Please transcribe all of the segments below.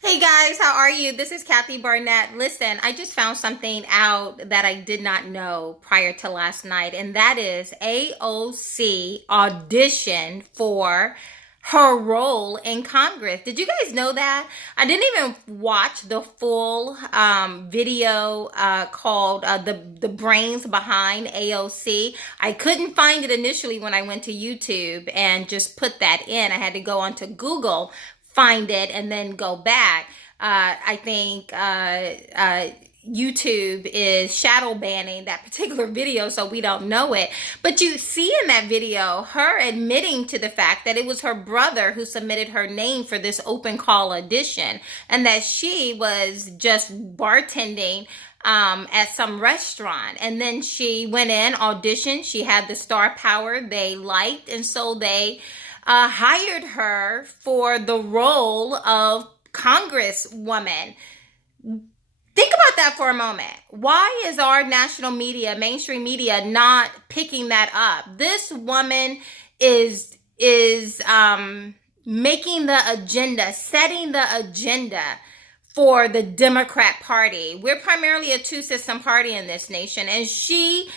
Hey guys, how are you? This is Kathy Barnett. Listen, I just found something out that I did not know prior to last night, and that is AOC auditioned for her role in Congress. Did you guys know that? I didn't even watch the full video called the brains behind AOC. I couldn't find it initially when I went to YouTube and just put that in. I had to go onto Google, find it, and then go back. I think YouTube is shadow banning that particular video, so we don't know it. But you see in that video her admitting to the fact that it was her brother who submitted her name for this open call audition, and that she was just bartending at some restaurant. And then she went in, auditioned, she had the star power they liked, and so they hired her for the role of Congresswoman. Think about that for a moment. Why is our national media, mainstream media, not picking that up? This woman is making the agenda, setting the agenda for the Democrat Party. We're primarily a two-system party in this nation, and she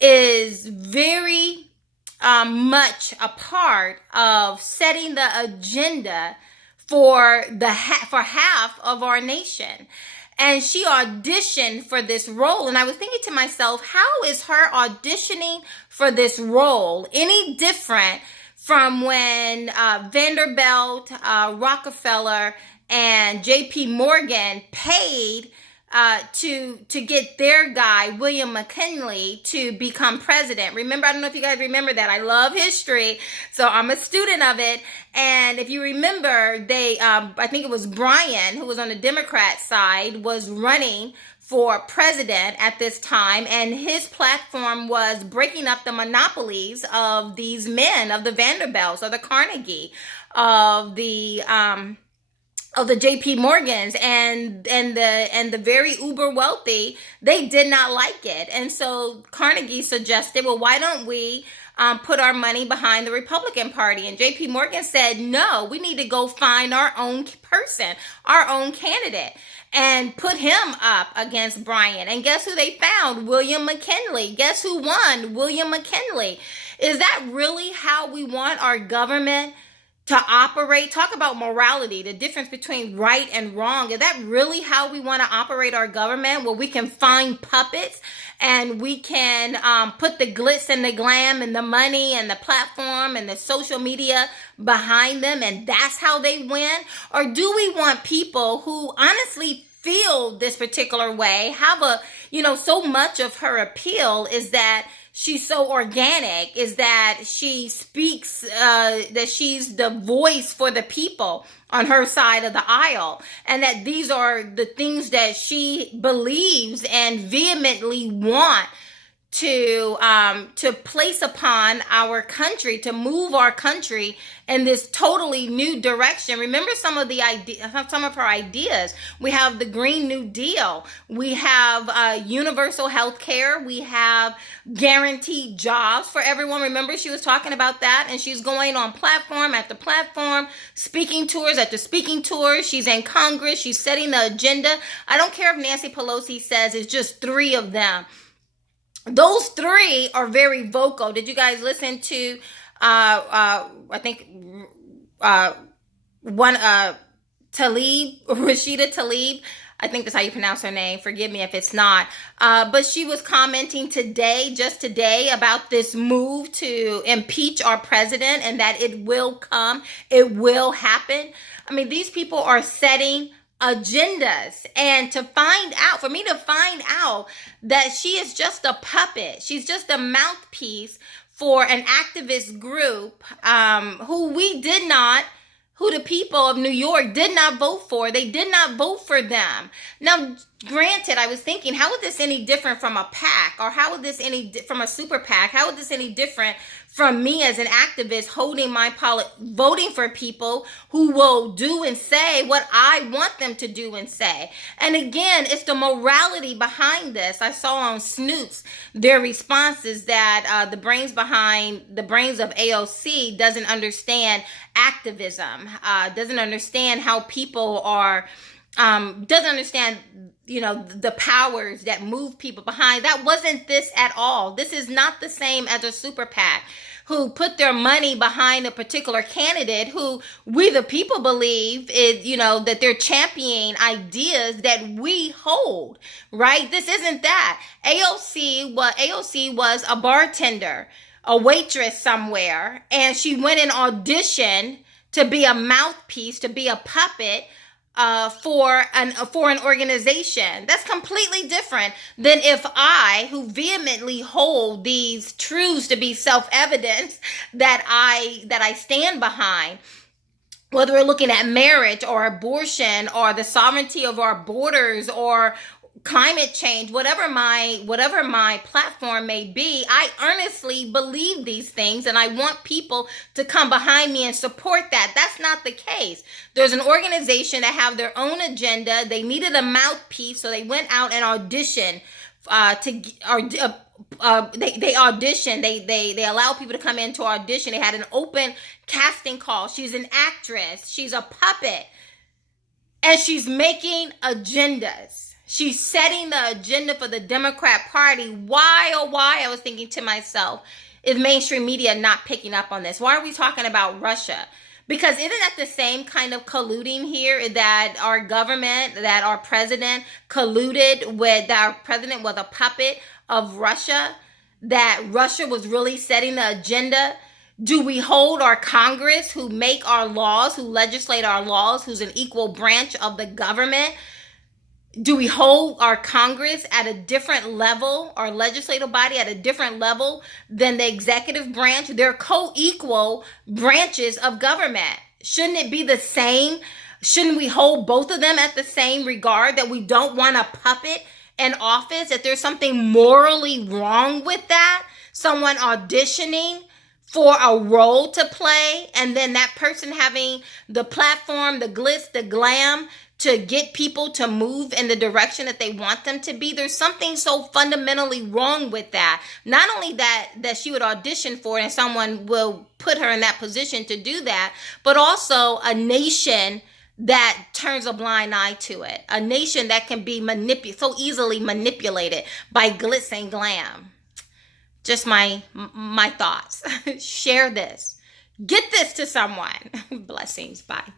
is very much a part of setting the agenda for for half of our nation. And she auditioned for this role, and I was thinking to myself, how is her auditioning for this role any different from when Vanderbilt, Rockefeller, and J.P. Morgan paid to get their guy, William McKinley, to become president? Remember, I don't know if you guys remember that. I love history, so I'm a student of it. And if you remember, I think it was Brian, who was on the Democrat side, was running for president at this time, and his platform was breaking up the monopolies of these men, of the Vanderbilts, of the Carnegie, of the JP Morgans, and the very uber wealthy. They did not like it. And so Carnegie suggested, well, why don't we put our money behind the Republican Party? And JP Morgan said, no, we need to go find our own person, our own candidate, and put him up against Brian. And guess who they found? William McKinley. Guess who won? William McKinley. Is that really how we want our government to operate? Talk about morality, the difference between right and wrong. Is that really how we want to operate our government, where we can find puppets and we can put the glitz and the glam and the money and the platform and the social media behind them, and that's how they win? Or do we want people who honestly feel this particular way, have so much of her appeal is that she's so organic, is that she speaks, that she's the voice for the people on her side of the aisle, and that these are the things that she believes and vehemently want to place upon our country, to move our country in this totally new direction. Remember some of her ideas. We have the Green New Deal. We have universal health care. We have guaranteed jobs for everyone. Remember, she was talking about that, and she's going on platform after platform, speaking tours after speaking tours. She's in Congress. She's setting the agenda. I don't care if Nancy Pelosi says it's just 3 of them. Those 3 are very vocal. Did you guys listen to, I think, Rashida Tlaib? I think that's how you pronounce her name. Forgive me if it's not. But she was commenting just today, about this move to impeach our president, and that it will come, it will happen. I mean, these people are setting agendas, and for me to find out that she is just a puppet, she's just a mouthpiece for an activist group who the people of New York did not vote for. They did not vote for them. Now, granted, I was thinking, how is this any different from a PAC, or how is this from a super PAC? How is this any different from me as an activist holding my voting for people who will do and say what I want them to do and say? And again, it's the morality behind this. I saw on Snoops their responses that the brains of AOC doesn't understand activism, doesn't understand how people are, doesn't understand, the powers that move people behind. That wasn't this at all. This is not the same as a super PAC who put their money behind a particular candidate who we the people believe is, that they're championing ideas that we hold, right? This isn't that. AOC was a bartender, a waitress somewhere, and she went and auditioned to be a mouthpiece, to be a puppet for an organization. That's completely different than if I, who vehemently hold these truths to be self-evident, that I stand behind, whether we're looking at marriage or abortion or the sovereignty of our borders or climate change, whatever my platform may be, I earnestly believe these things, and I want people to come behind me and support that. That's not the case. There's an organization that have their own agenda. They needed a mouthpiece, so they went out and auditioned they audition. They allow people to come in to audition. They had an open casting call. She's an actress. She's a puppet, and she's making agendas. She's setting the agenda for the Democrat Party. Why, oh why, I was thinking to myself, is mainstream media not picking up on this? Why are we talking about Russia? Because isn't that the same kind of colluding here, that our government, that our president colluded with, that our president was a puppet of Russia, that Russia was really setting the agenda? Do we hold our Congress, who make our laws, who legislate our laws, who's an equal branch of the government? Do we hold our Congress at a different level, our legislative body at a different level than the executive branch? They're co-equal branches of government. Shouldn't it be the same? Shouldn't we hold both of them at the same regard, that we don't want a puppet in office, that there's something morally wrong with that? Someone auditioning for a role to play, and then that person having the platform, the glitz, the glam, to get people to move in the direction that they want them to be. There's something so fundamentally wrong with that. Not only that she would audition for it and someone will put her in that position to do that, but also a nation that turns a blind eye to it. A nation that can be so easily manipulated by glitz and glam. Just my thoughts. Share this. Get this to someone. Blessings. Bye.